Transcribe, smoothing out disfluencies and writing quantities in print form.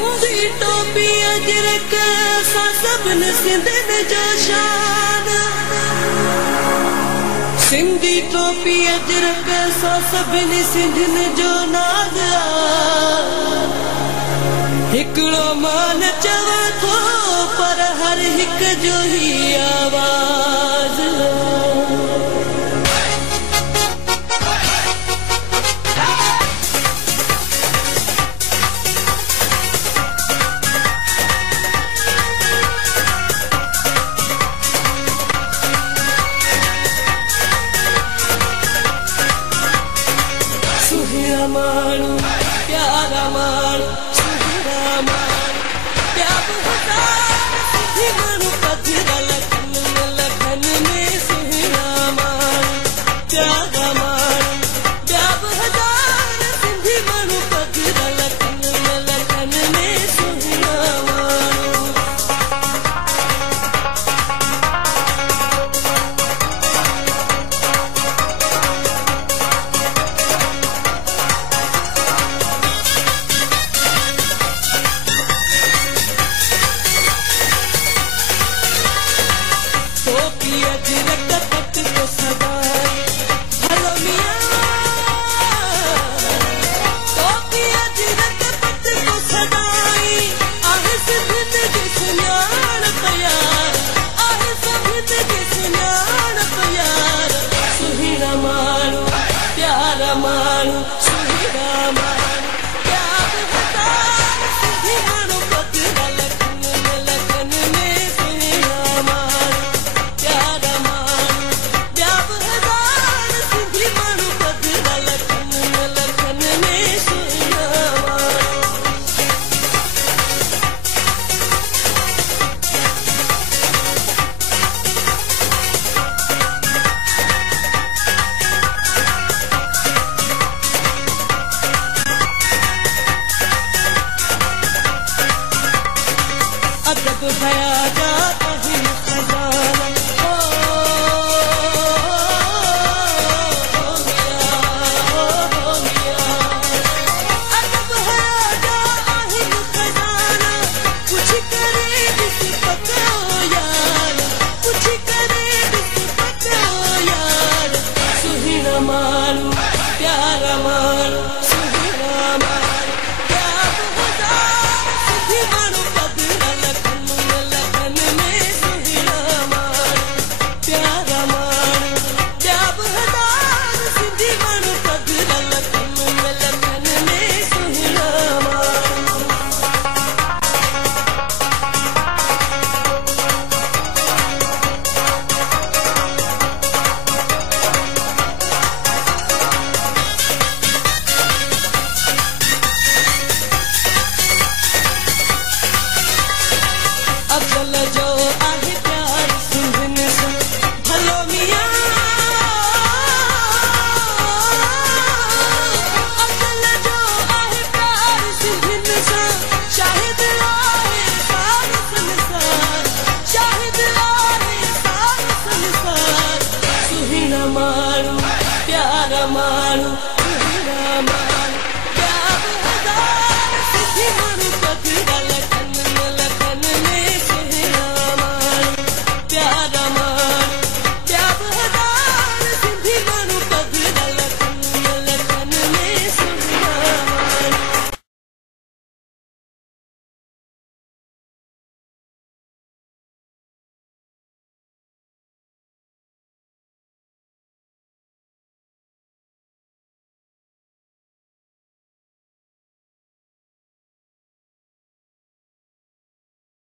सिंधी टोपी अजरक सा सबन सिंधन जो शान सिंधी टोपी अजरक सा सबन सिंधन जो नाज़ हिकड़ो मान चवे थो पर हर हिक जो ही आवाज़ सुहिणा माण्हू प्यारा माण्हू सुहिणा माण्हू प्यार हज़ार सिंधी माण्हू पधर लखन में सुहिणा माण्हू प्यारा माण्हू प्यार हज़ार सिंधी माण्हू पधर लखन में सुहिणा माण्हू टोपी अजरक पट को सदाई हलो मियां टोपी अजरक पट को सदाई आहे सिंध जी सुञाण प्यार आहे सिंध जी सुञाण प्यार सुहिणा माण्हू प्यारा माण्हू सुहिणा माण्हू प्यार हज़ार सिंधी माण्हू पधर लखन में सुहिणा माण्हू प्यारा माण्हू प्यार हज़ार सिंधी माण्हू पधर लखन में सुहिणा माण्हू अदब हया